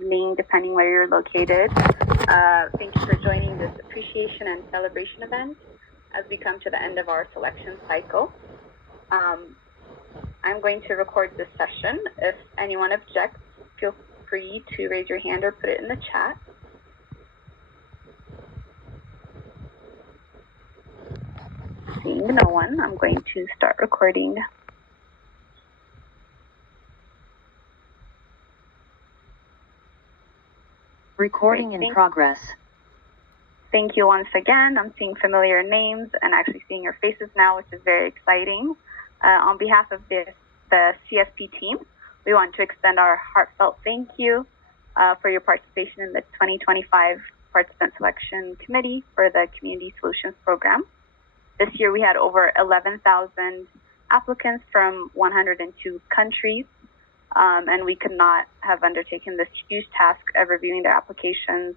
evening, depending where you're located. Thank you for joining this appreciation and celebration event as we come to the end of our selection cycle. I'm going to record this session. If anyone objects, feel free to raise your hand or put it in the chat. Seeing no one, I'm going to start recording. Recording in progress. Thank you once again. I'm seeing familiar names and actually seeing your faces now, which is very exciting. On behalf of the CSP team, we want to extend our heartfelt thank you for your participation in the 2025 Participant Selection Committee for the Community Solutions Program. This year we had over 11,000 applicants from 102 countries. And we could not have undertaken this huge task of reviewing their applications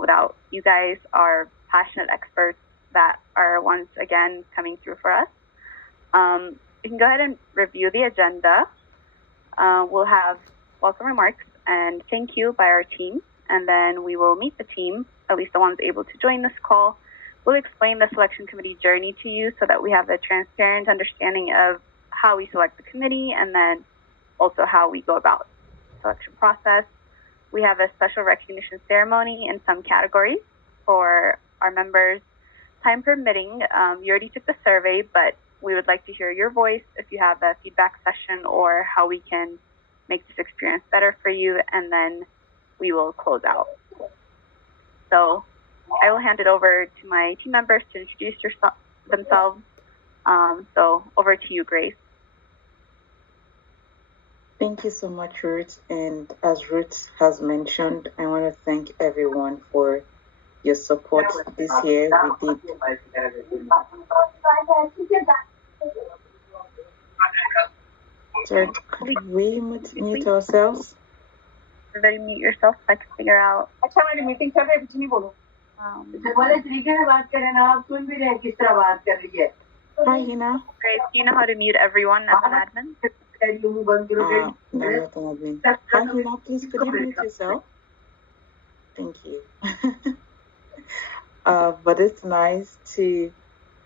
without you guys, our passionate experts that are once again coming through for us. You can go ahead and review the agenda. We'll have welcome remarks and thank you by our team, and then we will meet the team, at least the ones able to join this call. We'll explain the selection committee journey to you so that we have a transparent understanding of how we select the committee and then also how we go about the selection process. We have a special recognition ceremony in some categories for our members. Time permitting, you already took the survey, but we would like to hear your voice if you have a feedback session or how we can make this experience better for you, and then we will close out. So I will hand it over to my team members to introduce themselves. So over to you, Grace. Thank you so much, Ruth. And as Ruth has mentioned, I want to thank everyone for your support this year. We did. Sorry, could we mute ourselves? Everybody mute yourself so I can figure out. Hi, Hina. Grace, do you know how to mute everyone as an admin? No, not an admin. Hi, Hina, please could you mute yourself? Thank you. But it's nice to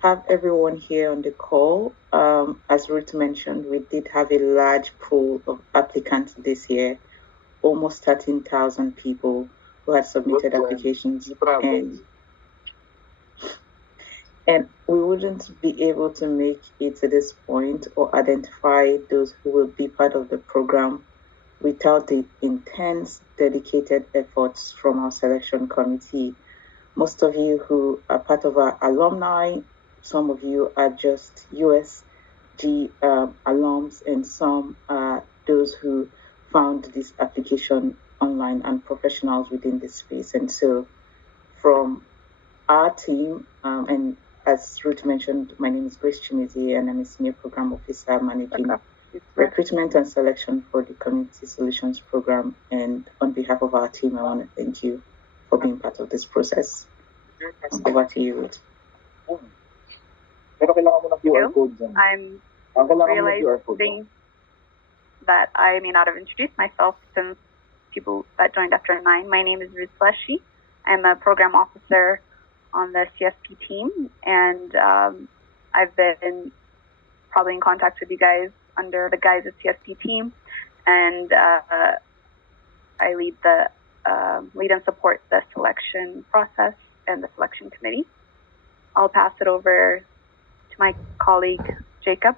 have everyone here on the call. As Ruth mentioned, we did have a large pool of applicants this year, almost 13,000 people who had submitted applications, and we wouldn't be able to make it to this point or identify those who will be part of the program without the intense, dedicated efforts from our selection committee. Most of you who are part of our alumni, some of you are just USG alums, and some are those who found this application online and professionals within this space. And so from our team, and as Ruth mentioned, my name is Grace Chimizi, and I'm a Senior Program Officer managing recruitment and selection for the Community Solutions Program. And on behalf of our team, I want to thank you for being part of this process. Over to you, Ruth. I'm realizing that I may not have introduced myself since people that joined after 9. My name is Ruth Fleshy. I'm a program officer on the CSP team, and I've been probably in contact with you guys under the guise of CSP team, and I lead and support the selection process and the selection committee. I'll pass it over to my colleague, Jacob.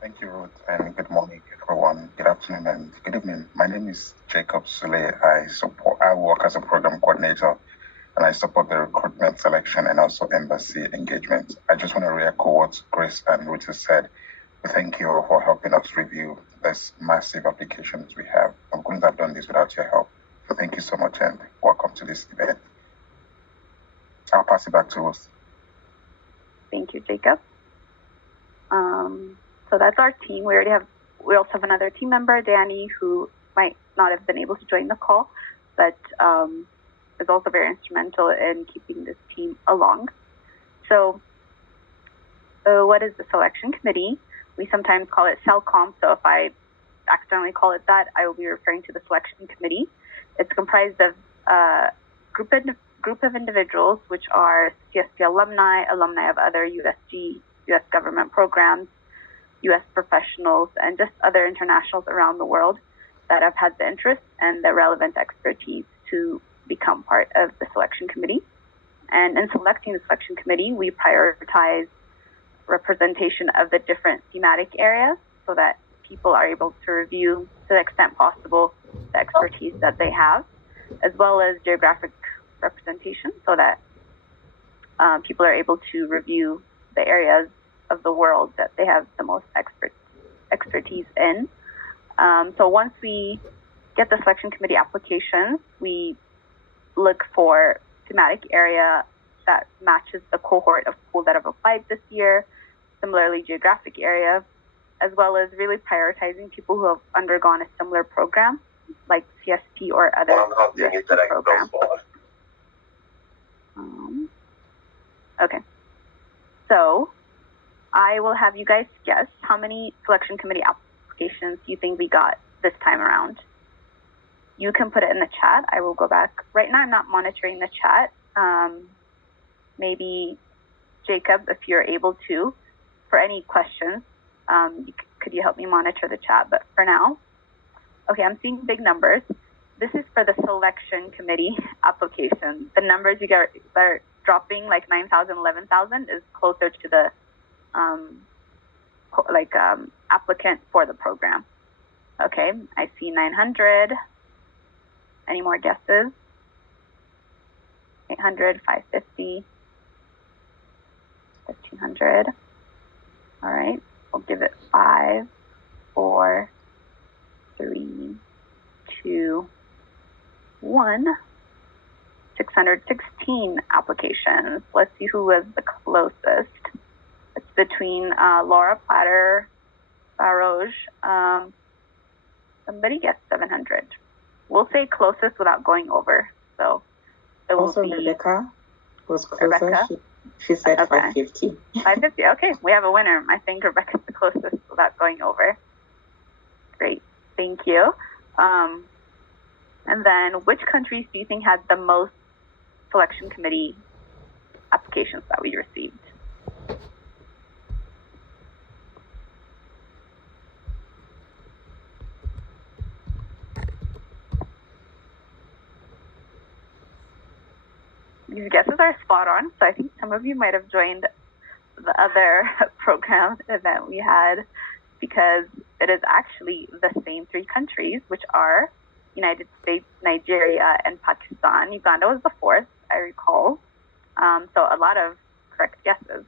Thank you, Ruth, and good morning, everyone. Good afternoon and good evening. My name is Jacob Sule. I work as a program coordinator, and I support the recruitment, selection, and also embassy engagement. I just want to re-echo what Grace and Ruth has said. Thank you all for helping us review this massive applications we have. I couldn't have done this without your help. So thank you so much, and welcome to this event. I'll pass it back to Ruth. Thank you, Jacob. So that's our team. We also have another team member, Danny, who might not have been able to join the call, but is also very instrumental in keeping this team along. So what is the selection committee? We sometimes call it CELCOM. So if I accidentally call it that, I will be referring to the selection committee. It's comprised of a group of individuals, which are CSP alumni, alumni of other USG, U.S. government programs, U.S. professionals, and just other internationals around the world that have had the interest and the relevant expertise to become part of the selection committee. And in selecting the selection committee, we prioritize representation of the different thematic areas so that people are able to review, to the extent possible, the expertise that they have, as well as geographic representation so that people are able to review the areas of the world that they have the most expertise in. So once we get the selection committee applications, we look for thematic area that matches the cohort of people that have applied this year, similarly geographic area, as well as really prioritizing people who have undergone a similar program like CSP or other programs. Okay, so I will have you guys guess how many selection committee applications you think we got this time around. You can put it in the chat. I will go back. Right now I'm not monitoring the chat. Maybe Jacob, if you're able to, for any questions, could you help me monitor the chat? But for now, okay, I'm seeing big numbers. This is for the selection committee application. The numbers you get are dropping, like 9,000, 11,000 is closer to the applicant for the program. Okay, I see 900. Any more guesses? 800, 550, 1,500. All right, we'll give it 5, 4, 3, 2, 1. 616 applications. Let's see who was the closest. It's between Laura Platter, Baroj. Somebody gets 700. We'll say closest without going over. So it will also be Rebecca was closer. Rebecca? She said Okay. 550. 550. Okay, we have a winner. I think Rebecca's the closest without going over. Great. Thank you. And then which countries do you think had the most selection committee applications that we received? These guesses are spot on, so I think some of you might have joined the other program event we had, because it is actually the same 3 countries, which are United States, Nigeria, and Pakistan. Uganda was the 4th, I recall. So a lot of correct guesses.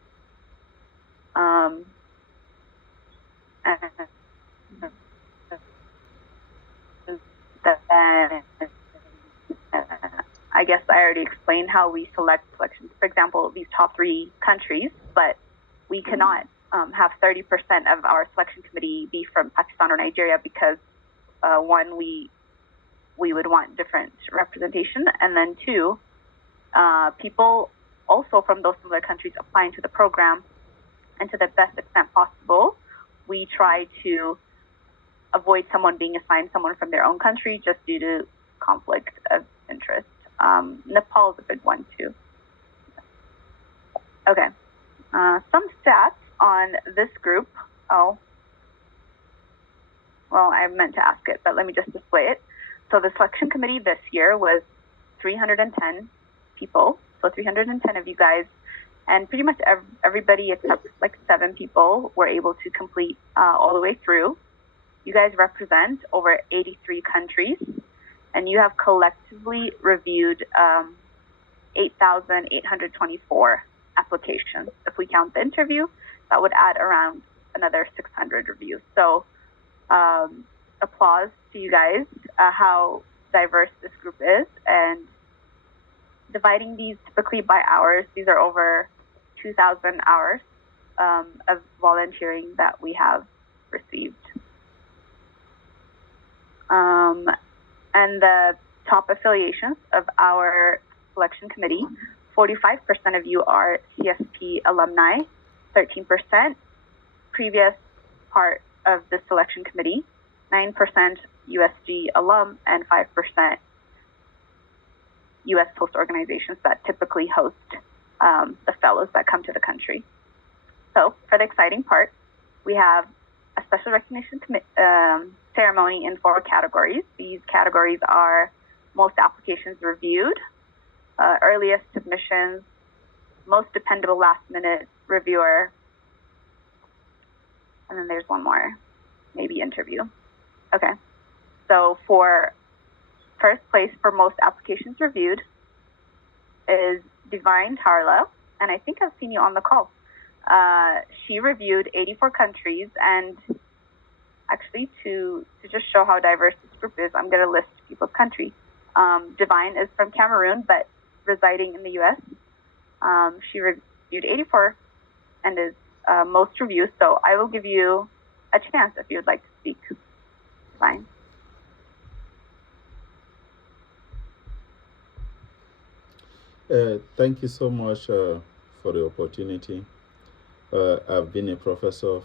I guess I already explained how we select selections. For example, these top 3 countries, but we cannot have 30% of our selection committee be from Pakistan or Nigeria because, one, we would want different representation, and then 2, people also from those similar countries applying to the program, and to the best extent possible, we try to avoid someone being assigned someone from their own country just due to conflict of interest. Nepal is a big one too. Okay, some stats on this group. Oh, well, I meant to ask it, but let me just display it. So the selection committee this year was 310 people. So 310 of you guys, and pretty much everybody except like 7 people were able to complete all the way through. You guys represent over 83 countries, and you have collectively reviewed 8,824 applications. If we count the interview, that would add around another 600 reviews. So applause to you guys, how diverse this group is, and dividing these typically by hours. These are over 2,000 hours of volunteering that we have received. And the top affiliations of our selection committee, 45% of you are CSP alumni, 13% previous part of the selection committee, 9% USG alum, and 5% U.S. host organizations that typically host the fellows that come to the country. So for the exciting part, we have a special recognition ceremony in 4 categories. These categories are most applications reviewed, earliest submissions, most dependable last-minute reviewer, and then there's one more, maybe interview. Okay, so for first place for most applications reviewed is Divine Tarlo, and I think I've seen you on the call. She reviewed 84 countries, and actually to just show how diverse this group is, I'm going to list people's country. Divine is from Cameroon, but residing in the U.S. She reviewed 84 and is most reviewed, so I will give you a chance if you would like to speak. Divine. Thank you so much for the opportunity. I've been a professor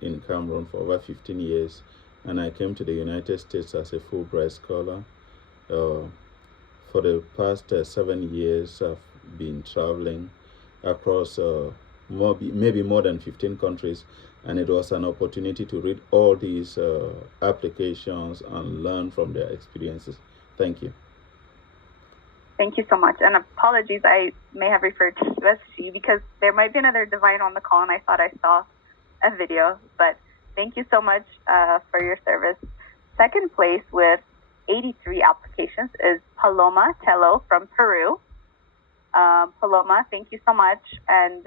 in Cameroon for over 15 years, and I came to the United States as a Fulbright scholar. For the past 7 years, I've been traveling across maybe more than 15 countries, and it was an opportunity to read all these applications and learn from their experiences. Thank you. Thank you so much. And apologies, I may have referred to you as she because there might be another Divine on the call and I thought I saw a video. But thank you so much for your service. Second place with 83 applications is Paloma Tello from Peru. Paloma, thank you so much. And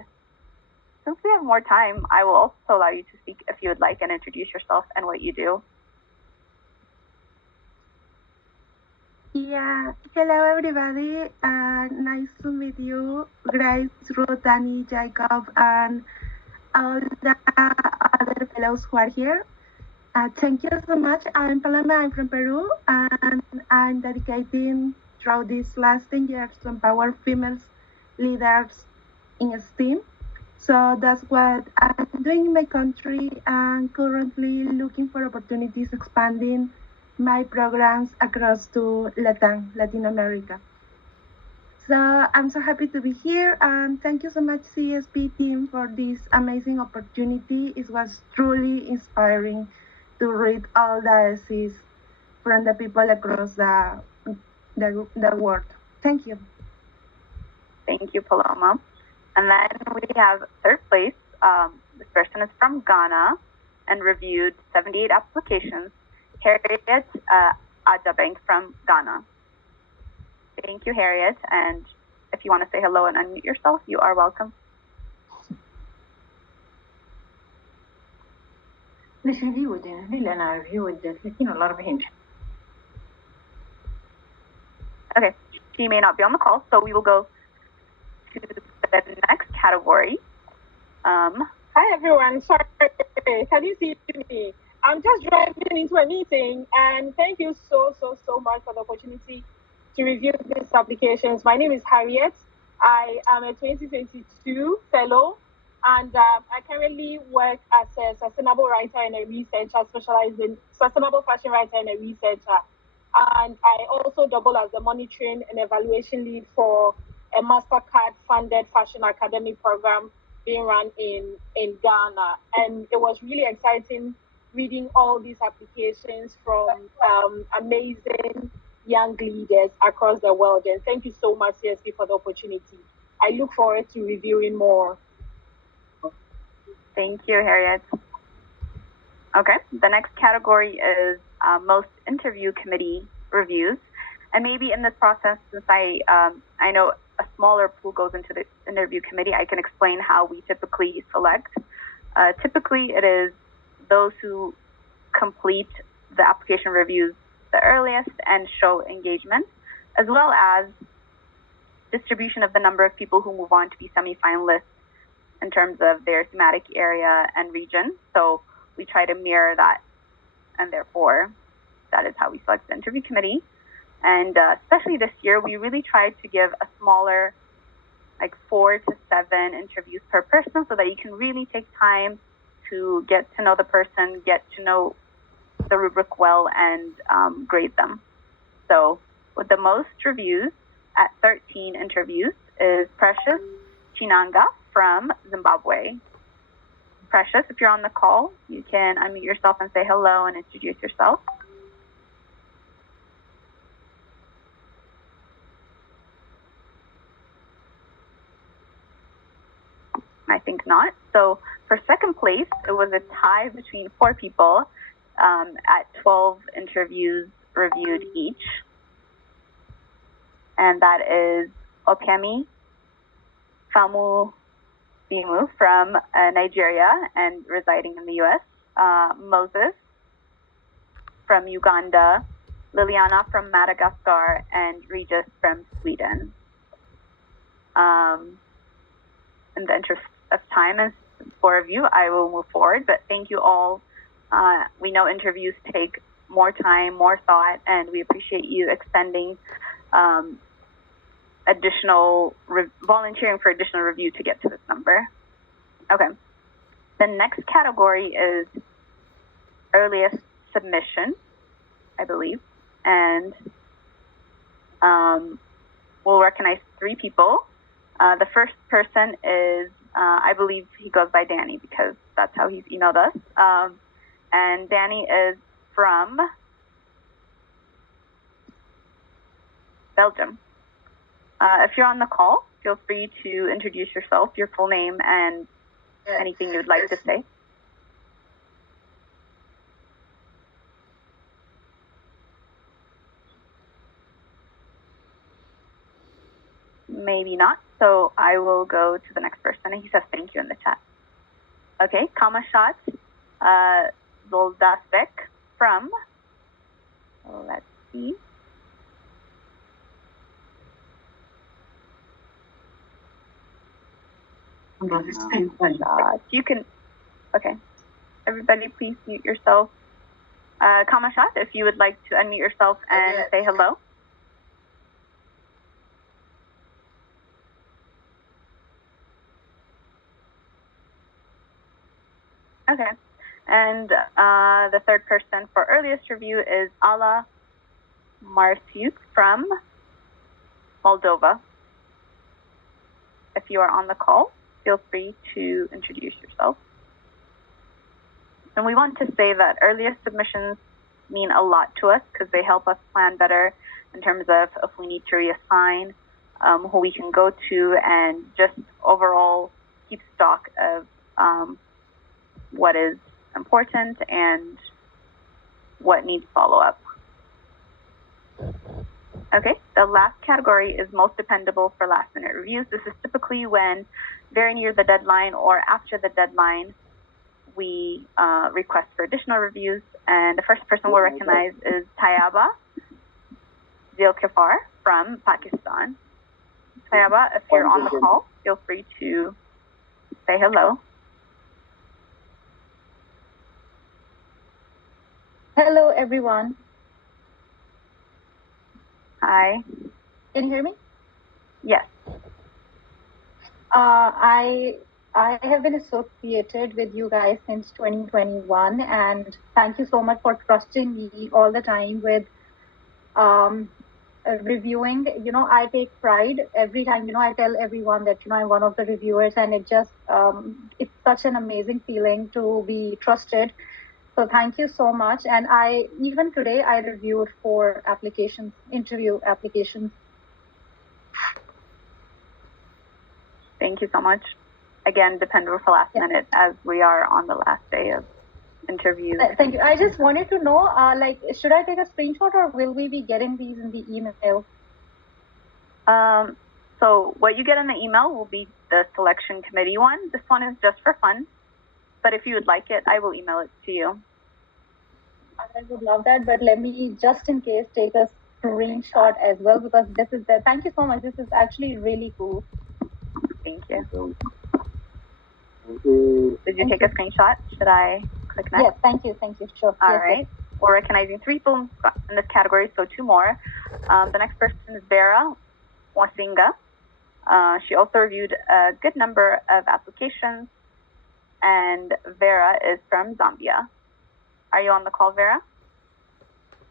since we have more time, I will also allow you to speak if you would like and introduce yourself and what you do. Yeah, hello everybody. Nice to meet you, Grace, Ruth, Danny, Jacob, and all the other fellows who are here. Thank you so much. I'm Paloma, I'm from Peru, and I'm dedicating throughout these last 10 years to empower female leaders in STEAM. So that's what I'm doing in my country and currently looking for opportunities expanding my programs across to Latin America. So I'm so happy to be here and thank you so much CSP team for this amazing opportunity. It was truly inspiring to read all the essays from the people across the world. Thank you. Thank you, Paloma. And then we have third place. This person is from Ghana and reviewed 78 applications. Harriet Ajabeng from Ghana. Thank you, Harriet. And if you want to say hello and unmute yourself, you are welcome. ليش reviewed ليه أنا reviewed 30 ولا 40. Okay, she may not be on the call, so we will go to the next category. Hi everyone, sorry, can you see me? I'm just driving into a meeting and thank you so much for the opportunity to review these applications. My name is Harriet. I am a 2022 fellow and I currently work as a sustainable writer and a researcher specialized in sustainable fashion writer and a researcher. And I also double as the monitoring and evaluation lead for a MasterCard funded fashion academy program being run in Ghana. And it was really exciting reading all these applications from amazing young leaders across the world. And thank you so much, CSP, for the opportunity. I look forward to reviewing more. Thank you, Harriet. Okay, the next category is most interview committee reviews. And maybe in this process, since I know a smaller pool goes into the interview committee, I can explain how we typically select. Typically, it is those who complete the application reviews the earliest and show engagement, as well as distribution of the number of people who move on to be semifinalists in terms of their thematic area and region. So we try to mirror that, and therefore that is how we select the interview committee. And especially this year, we really tried to give a smaller, like 4 to 7 interviews per person so that you can really take time to get to know the person, get to know the rubric well and grade them. So with the most reviews at 13 interviews is Precious Chinanga from Zimbabwe. Precious, if you're on the call, you can unmute yourself and say hello and introduce yourself. I think not. So for second place, it was a tie between 4 people at 12 interviews reviewed each. And that is Opemi Famu Bimu from Nigeria and residing in the U.S., Moses from Uganda, Liliana from Madagascar, and Regis from Sweden. In the interest of time and for review, I will move forward, but thank you all. We know interviews take more time, more thought, and we appreciate you extending volunteering for additional review to get to this number. Okay. The next category is earliest submission, I believe, and we'll recognize 3 people. The first person is, I believe he goes by Danny because that's how he's emailed us. And Danny is from Belgium. If you're on the call, feel free to introduce yourself, your full name, and anything you'd like to say. Maybe not. So I will go to the next person, and he says thank you in the chat. Okay, Kamashat Zoldasbek from, let's see. You can, okay. Everybody please mute yourself. Kamashat, if you would like to unmute yourself and say hello. Okay. And the third person for earliest review is Ala Marciuk from Moldova. If you are on the call, feel free to introduce yourself. And we want to say that earliest submissions mean a lot to us because they help us plan better in terms of if we need to reassign, who we can go to, and just overall keep stock of what is important and what needs follow-up. Okay, the last category is most dependable for last-minute reviews. This is typically when very near the deadline or after the deadline, we request for additional reviews. And the first person we'll recognize is Tayaba Zilkifar from Pakistan. Tayaba, if you're on the call, feel free to say hello. Hello, everyone. Hi. Can you hear me? Yes. I have been associated with you guys since 2021, and thank you so much for trusting me all the time with reviewing. You know, I take pride every time, you know, I tell everyone that, you know, I'm one of the reviewers, and it just, it's such an amazing feeling to be trusted. So thank you so much. And even today, I reviewed 4 applications, interview applications. Thank you so much. Again, dependable for last minute as we are on the last day of interviews. Thank you. I just wanted to know, should I take a screenshot or will we be getting these in the email? So what you get in the email will be the selection committee one. This one is just for fun. But if you would like it, I will email it to you. I would love that, but let me just in case take a screenshot as well, because this is thank you so much. This is actually really cool. Thank you. Did you take a screenshot? Should I click next? Yes, thank you, sure. All right. We're recognizing 3 people in this category, so 2 more. The next person is Vera Wasinga. She also reviewed a good number of applications, and Vera is from Zambia. Are you on the call, Vera?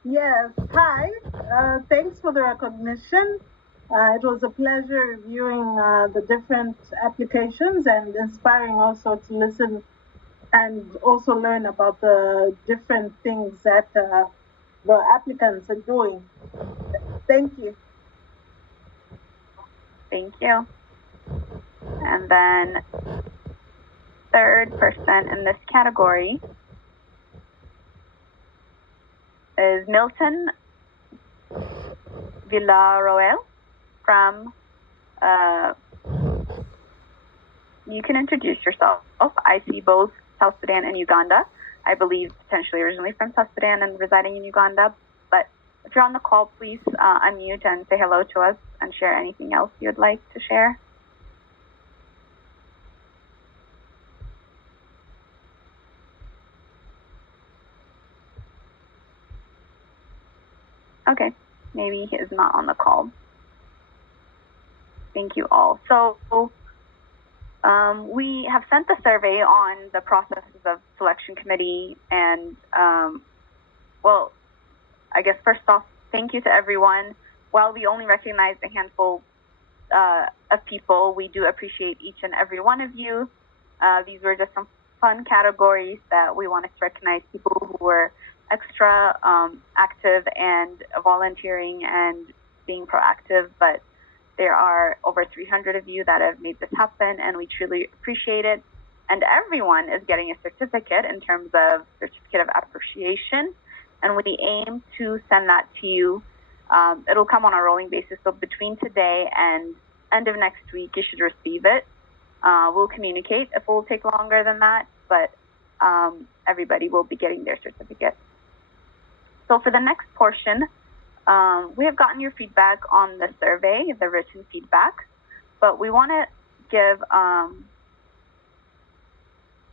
Yes, hi. Thanks for the recognition. It was a pleasure reviewing the different applications and inspiring also to listen and also learn about the different things that the applicants are doing. Thank you. Thank you. And then third person in this category is Milton Villarroel from, you can introduce yourself. I see both South Sudan and Uganda. I believe potentially originally from South Sudan and residing in Uganda. But if you're on the call, please unmute and say hello to us and share anything else you'd like to share. Okay, maybe he is not on the call. Thank you all. So we have sent the survey on the processes of selection committee and, well, I guess first off, thank you to everyone. While we only recognize a handful of people, we do appreciate each and every one of you. These were just some fun categories that we wanted to recognize people who were extra active and volunteering and being proactive, but there are over 300 of you that have made this happen, and we truly appreciate it. And everyone is getting a certificate in terms of certificate of appreciation, and we aim to send that to you. It'll come on a rolling basis, so between today and end of next week, you should receive it. We'll communicate if it will take longer than that, but everybody will be getting their certificate. So for the next portion, we have gotten your feedback on the survey, the written feedback, but we want to give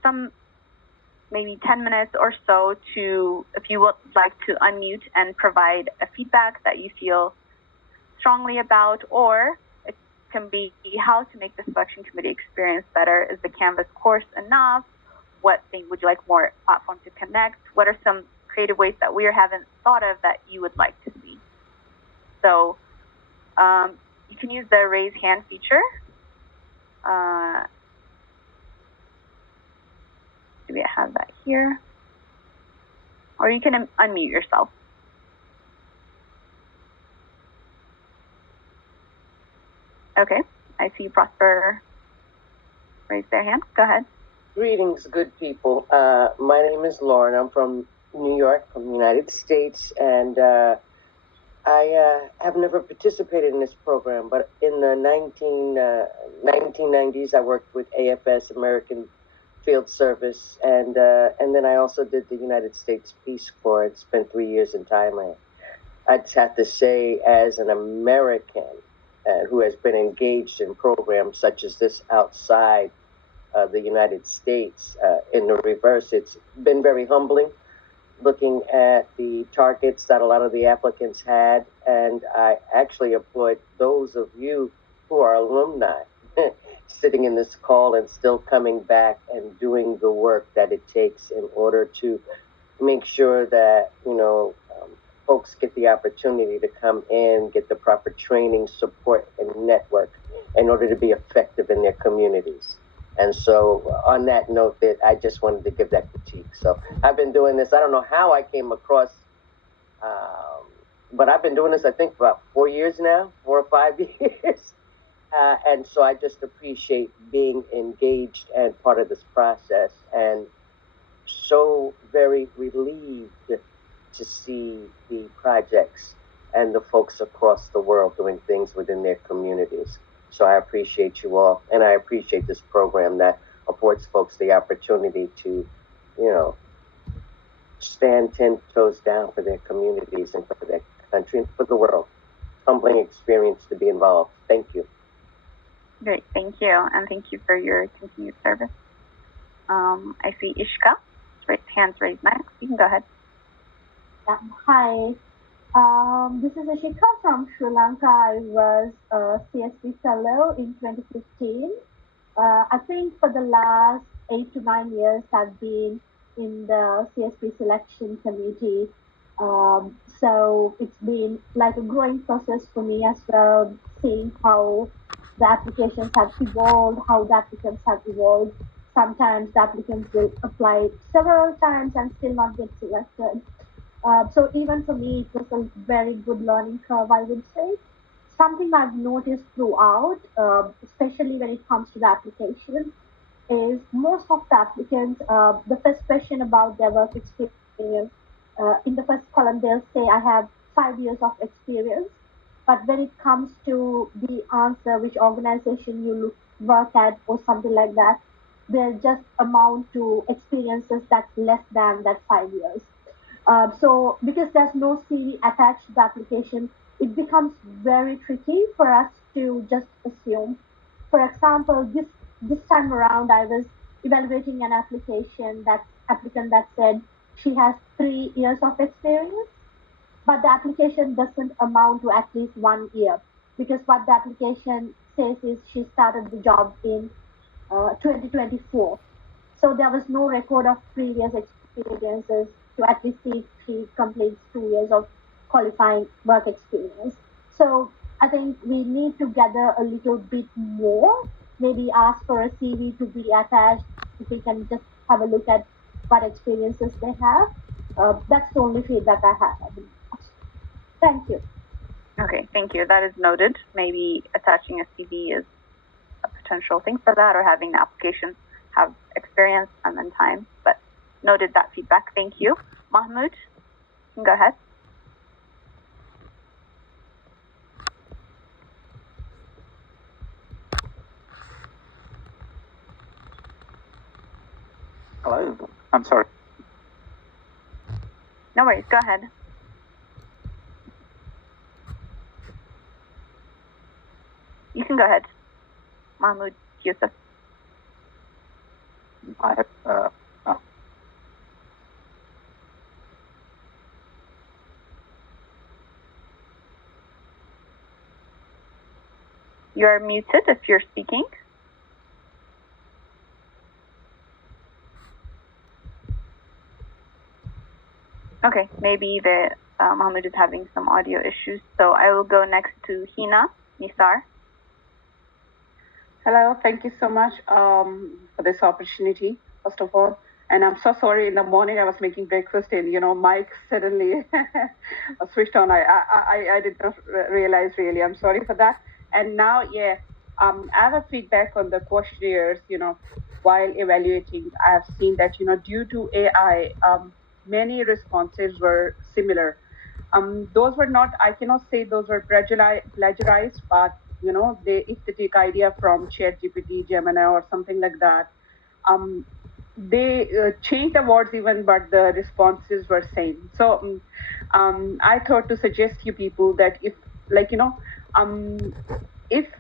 some maybe 10 minutes or so to, if you would like to unmute and provide a feedback that you feel strongly about, or it can be how to make the selection committee experience better. Is the Canvas course enough? What thing would you like more platform to connect? What are some creative ways that we haven't thought of that you would like to see? So you can use the raise hand feature. Do we have that here? Or you can unmute yourself. Okay, I see Prosper raise their hand. Go ahead. Greetings, good people. My name is Lauren. I'm from New York, from the United States, and I have never participated in this program, but in the 1990s, I worked with AFS, American Field Service, and then I also did the United States Peace Corps. I spent 3 years in Thailand. I just have to say, as an American who has been engaged in programs such as this outside the United States, in the reverse, it's been very humbling looking at the targets that a lot of the applicants had, and I actually applaud those of you who are alumni sitting in this call and still coming back and doing the work that it takes in order to make sure that, folks get the opportunity to come in, get the proper training, support, and network in order to be effective in their communities. And so on that note, that I just wanted to give that critique. So I've been doing this. I don't know how I came across, but I've been doing this, I think, for about 4 years now, 4 or 5 years. And so I just appreciate being engaged and part of this process, and so very relieved to see the projects and the folks across the world doing things within their communities. So I appreciate you all, and I appreciate this program that affords folks the opportunity to, stand 10 toes down for their communities and for their country and for the world. Humbling experience to be involved. Thank you. Great, thank you, and thank you for your continued service. I see Ishka, hands raised next. You can go ahead. Hi, this is Ashika from Sri Lanka. I was a CSP fellow in 2015. I think for the last 8 to 9 years, I've been in the CSP selection committee. So it's been like a growing process for me as well, seeing how the applications have evolved, how the applicants have evolved. Sometimes the applicants will apply several times and still not get selected. So even for me, it was a very good learning curve, I would say. Something I've noticed throughout, especially when it comes to the application, is most of the applicants, the first question about their work experience, in the first column, they'll say, I have 5 years of experience. But when it comes to the answer, which organization you work at or something like that, they'll just amount to experiences that's less than that 5 years. So because there's no CV attached to the application, it becomes very tricky for us to just assume. For example, this time around, I was evaluating an applicant that said she has 3 years of experience, but the application doesn't amount to at least 1 year, because what the application says is she started the job in 2024. So there was no record of previous experiences to at least see if she completes 2 years of qualifying work experience. So I think we need to gather a little bit more, maybe ask for a CV to be attached, if we can just have a look at what experiences they have. That's the only feedback I have. Thank you. Okay, thank you. That is noted. Maybe attaching a CV is a potential thing for that, or having the application have experience and then time. But noted that feedback. Thank you. Mahmoud, you can go ahead. Hello, I'm sorry. No worries, go ahead. You can go ahead, Mahmoud Yusuf. I have, You're muted if you're speaking. Okay, maybe Mahmoud is having some audio issues, so I will go next to Hina Nisar. Hello, thank you so much for this opportunity, first of all. And I'm so sorry, in the morning I was making breakfast and, mic suddenly switched on. I did not realize really, I'm sorry for that. And now, I have a feedback on the questionnaires, while evaluating. I have seen that, due to AI, many responses were similar. Those were not, I cannot say those were plagiarized, but if they take idea from ChatGPT, Gemini, or something like that, they changed the words even, but the responses were same. So I thought to suggest you people that if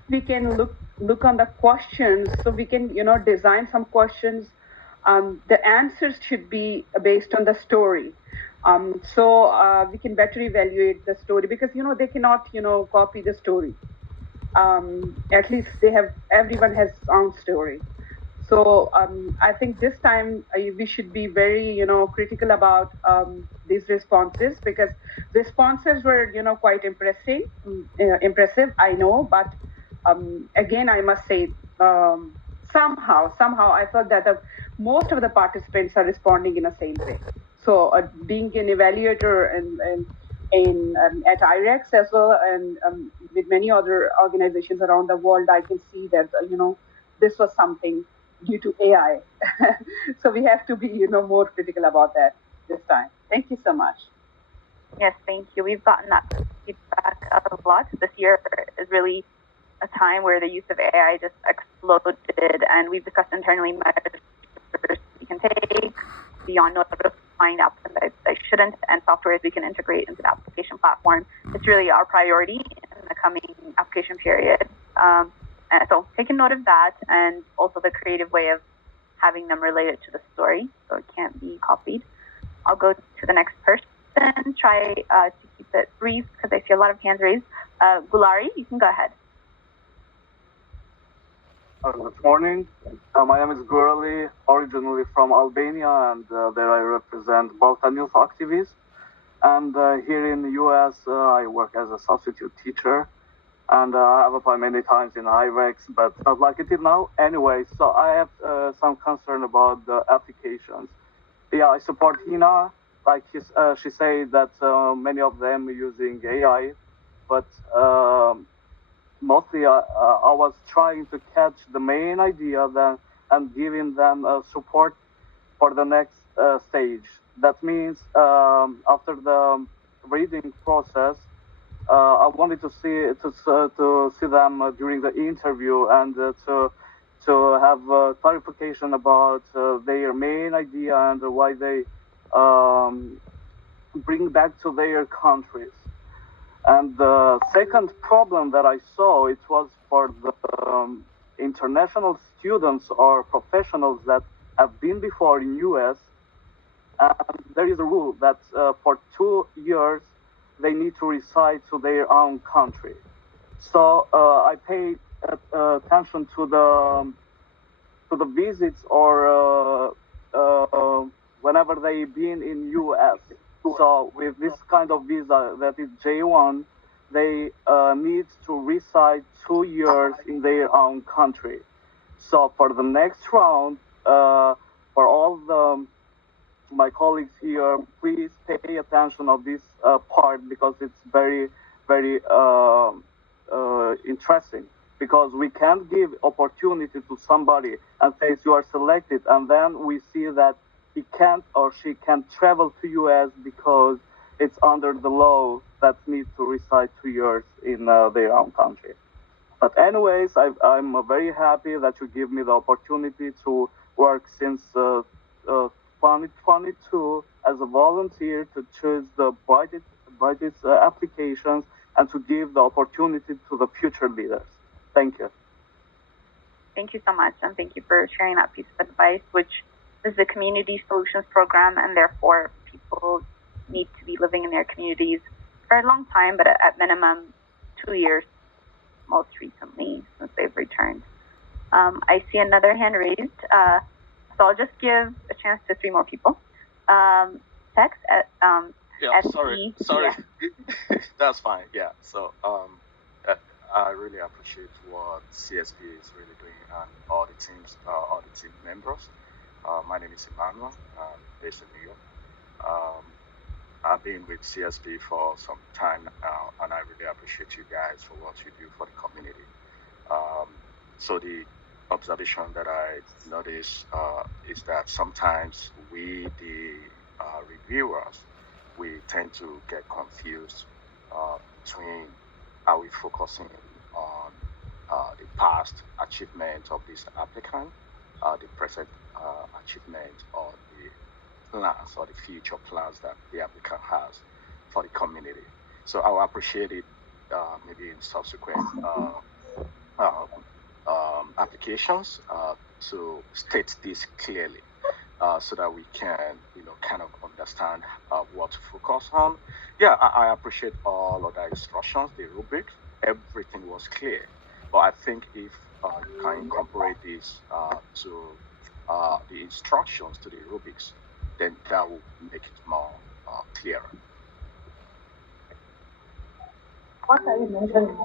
we can look on the questions, so we can design some questions. The answers should be based on the story. So we can better evaluate the story, because they cannot copy the story. At least everyone has own story. So I think this time we should be very critical about these responses, because responses were quite impressive, I know, but again I must say, somehow I thought that most of the participants are responding in the same way. So being an evaluator and at IREX as well, and with many other organizations around the world, I can see that this was something due to AI. So we have to be more critical about that this time. Thank you so much. Yes, thank you. We've gotten that feedback a lot. This year is really a time where the use of AI just exploded, and we've discussed internally measures we can take beyond notifying applicants that shouldn't, and softwares we can integrate into the application platform. It's really our priority in the coming application period. And so taking note of that, and also the creative way of having them related to the story, so it can't be copied. I'll go to the next person. Try to keep it brief, because I see a lot of hands raised. Gulari, you can go ahead. Good morning. My name is Gurali, originally from Albania, and there I represent Balkan Youth Activists. And here in the US, I work as a substitute teacher. And I have applied many times in IVEX, but not like it till now. Anyway, so I have some concern about the applications. Yeah, I support Hina. Like she said that many of them are using AI, but mostly I was trying to catch the main idea then and giving them support for the next stage. That means after the reading process, I wanted to see them during the interview and to have clarification about their main idea and why they bring back to their countries. And the second problem that I saw, it was for the international students or professionals that have been before in US. And there is a rule that for 2 years they need to reside to their own country. So I paid attention to the visits or whenever they've been in US. So with this kind of visa that is J1, they need to reside 2 years in their own country. So for the next round, for all my colleagues here, please pay attention of this part because it's very, very interesting. Because we can't give opportunity to somebody and say you are selected, and then we see that he can't or she can't travel to US because it's under the law that needs to reside 2 years in their own country. But anyways, I'm very happy that you give me the opportunity to work since 2022 as a volunteer to choose the brightest applications and to give the opportunity to the future leaders. Thank you. Thank you so much, and thank you for sharing that piece of advice, which is the Community Solutions Program, and therefore people need to be living in their communities for a long time, but at minimum 2 years, most recently, since they've returned. I see another hand raised, so I'll just give a chance to 3 more people. Text at yeah, SE, sorry. Yeah. That's fine. Yeah. So I really appreciate what CSP is really doing and all the team members. My name is Emmanuel, based in New York. I've been with CSP for some time now, and I really appreciate you guys for what you do for the community. So the observation that I noticed is that sometimes we, the reviewers, we tend to get confused between are we focusing on the past achievement of this applicant, the present achievement, or the plans or the future plans that the applicant has for the community. So I will appreciate it maybe in subsequent applications to state this clearly so that we can, kind of understand what to focus on. Yeah, I appreciate all of the instructions, the rubrics, everything was clear. But I think if you can incorporate this to the instructions to the rubrics, then that will make it more clearer. What are you mentioning?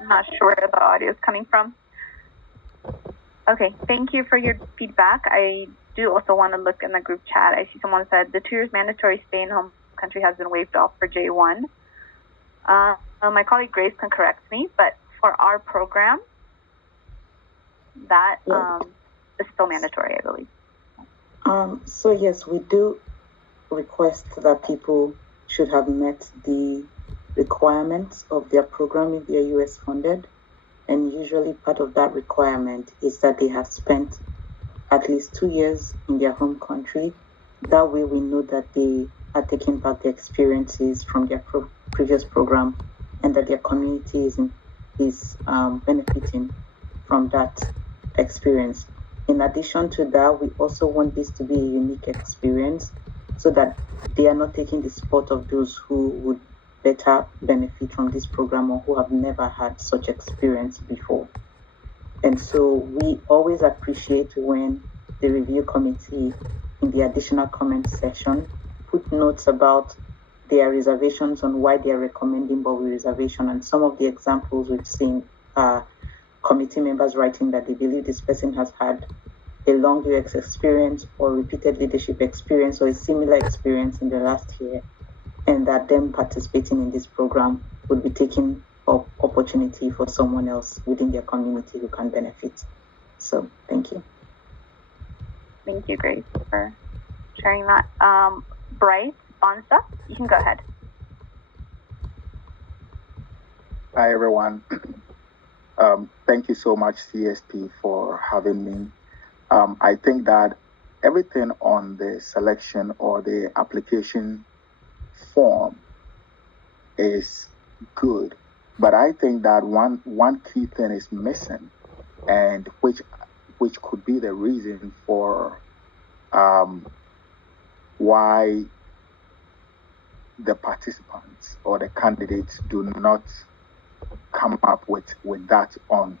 I'm not sure where the audio is coming from. Okay, thank you for your feedback. I do also want to look in the group chat. I see someone said the 2 years mandatory stay in home country has been waived off for J1. My colleague Grace can correct me, but for our program, that is still mandatory, I believe. So yes, we do request that people should have met the requirements of their program if they are US funded. And usually part of that requirement is that they have spent at least 2 years in their home country. That way we know that they are taking back the experiences from their previous program and that their community is benefiting from that experience. In addition to that, we also want this to be a unique experience so that they are not taking the spot of those who would better benefit from this program or who have never had such experience before. And so we always appreciate when the review committee in the additional comment section put notes about their reservations on why they are recommending but with reservation. And some of the examples we've seen are committee members writing that they believe this person has had a long UX experience or repeated leadership experience or a similar experience in the last year, and that them participating in this program would be taking up opportunity for someone else within their community who can benefit. So thank you. Thank you, Grace, for sharing that. Bryce Bonsa, you can go ahead. Hi, everyone. Thank you so much, CSP, for having me. I think that everything on the selection or the application form is good, but I think that one key thing is missing, and which could be the reason for why the participants or the candidates do not come up with that on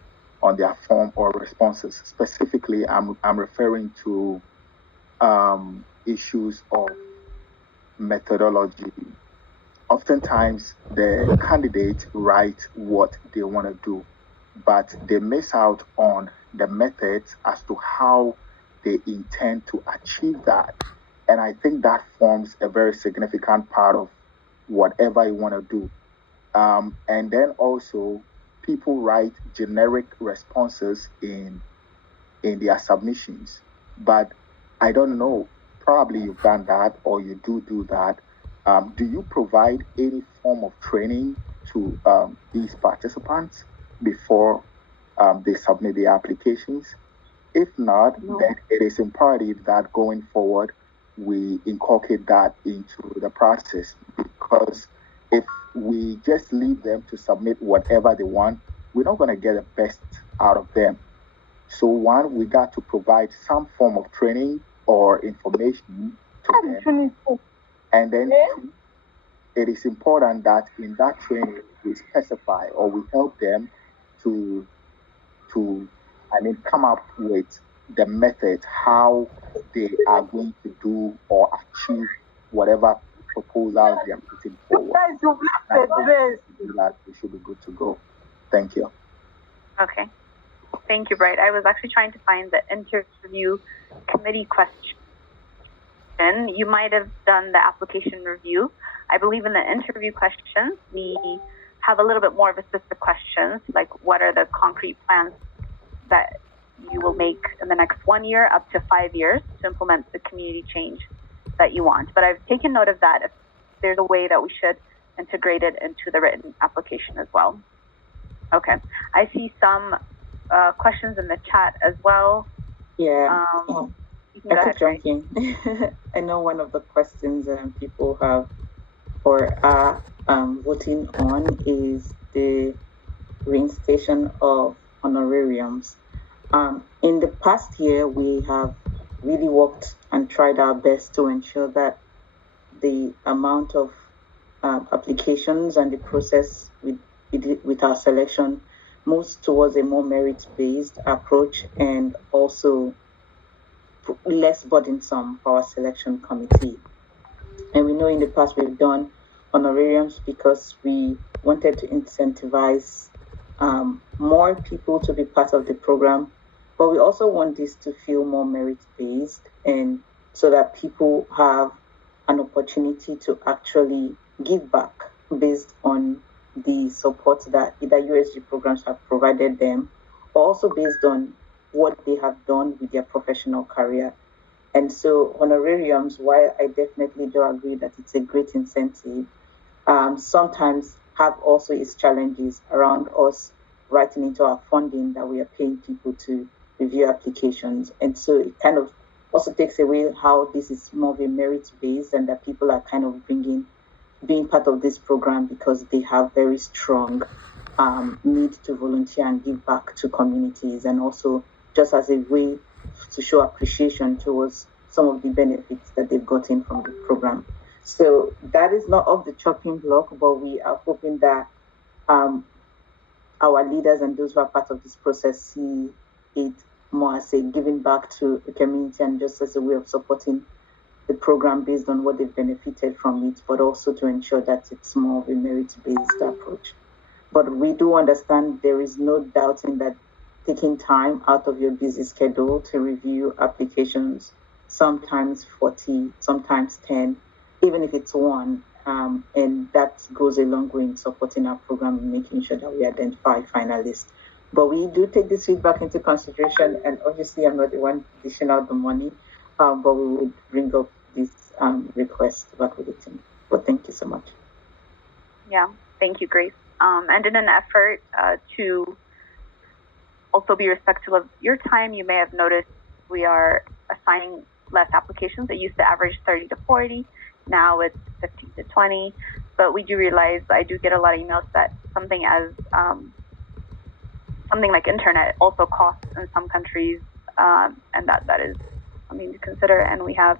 their form or responses. Specifically, I'm referring to issues of methodology. Oftentimes, the candidates write what they want to do, but they miss out on the methods as to how they intend to achieve that. And I think that forms a very significant part of whatever you want to do. And then also, people write generic responses in their submissions. But I don't know, probably you've done that or you do that. Do you provide any form of training to these participants before they submit their applications? If not, then it is imperative that going forward, we inculcate that into the process, because if we just leave them to submit whatever they want, we're not going to get the best out of them. So one, we got to provide some form of training or information to them. And then two, it is important that in that training we specify or we help them to come up with the method how they are going to do or achieve whatever proposals they are putting forward. That we should be good to go. Thank you. Okay. Thank you, Bright. I was actually trying to find the interview committee question. You might have done the application review. I believe in the interview questions, we have a little bit more of a specific questions, like what are the concrete plans that you will make in the next 1 year up to 5 years to implement the community change that you want. But I've taken note of that. If there's a way that we should integrate it into the written application as well. Okay. I see some questions in the chat as well. Yeah. You can go ahead, jump in. I know one of the questions people have or are voting on is the reinstation of honorariums. In the past year, we have really worked and tried our best to ensure that the amount of applications and the process with our selection moves towards a more merit-based approach and also less burdensome for our selection committee. And we know in the past we've done honorariums because we wanted to incentivize more people to be part of the program, but we also want this to feel more merit-based and so that people have an opportunity to actually give back based on the support that either USG programs have provided them, or also based on what they have done with their professional career. And so honorariums, while I definitely do agree that it's a great incentive, sometimes have also its challenges around us writing into our funding that we are paying people to review applications. And so it kind of also takes away how this is more of a merit-based and that people are kind of being part of this program because they have very strong need to volunteer and give back to communities, and also just as a way to show appreciation towards some of the benefits that they've gotten from the program. So that is not off the chopping block, but we are hoping that our leaders and those who are part of this process see it more as a giving back to the community and just as a way of supporting the program based on what they've benefited from it, but also to ensure that it's more of a merit-based approach. But we do understand there is no doubting that taking time out of your busy schedule to review applications, sometimes 40, sometimes 10, even if it's one, and that goes a long way in supporting our program and making sure that we identify finalists. But we do take this feedback into consideration, and obviously I'm not the one dishing out the money, but we would bring up this request back with the team. But thank you so much. Yeah, thank you, Grace. And in an effort to also be respectful of your time, you may have noticed we are assigning less applications. It used to average 30 to 40. Now it's 15 to 20. But we do realize, I do get a lot of emails that something as something like internet also costs in some countries, and that is something to consider. And we have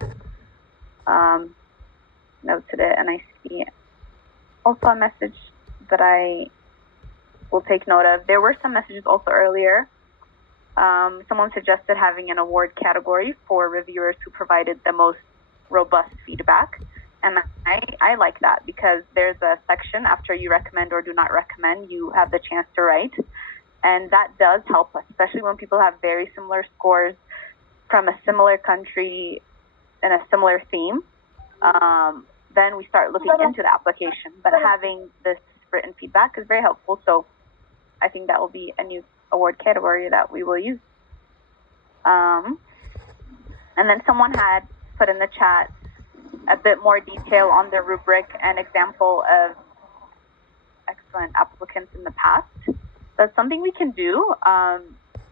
noted it, and I see also a message that I will take note of. There were some messages also earlier. Someone suggested having an award category for reviewers who provided the most robust feedback. And I like that, because there's a section after you recommend or do not recommend, you have the chance to write. And that does help us, especially when people have very similar scores from a similar country and a similar theme. Then we start looking into the application. But having this written feedback is very helpful. So I think that will be a new award category that we will use. And then someone had put in the chat a bit more detail on the rubric and example of excellent applicants in the past. That's something we can do.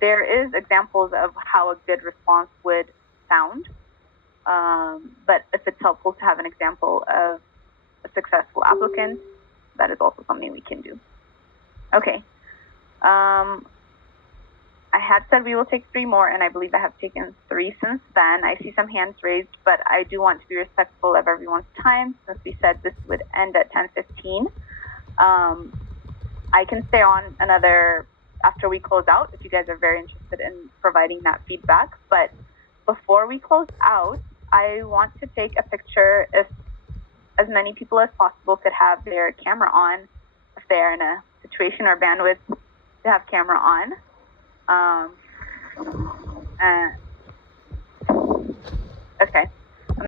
There is examples of how a good response would sound. But if it's helpful to have an example of a successful applicant, that is also something we can do. Okay. I had said we will take 3 more, and I believe I have taken 3 since then. I see some hands raised, but I do want to be respectful of everyone's time, since we said this would end at 10:15. I can stay on another after we close out if you guys are very interested in providing that feedback. But before we close out, I want to take a picture if as many people as possible could have their camera on, if they're in a situation or bandwidth to have camera on.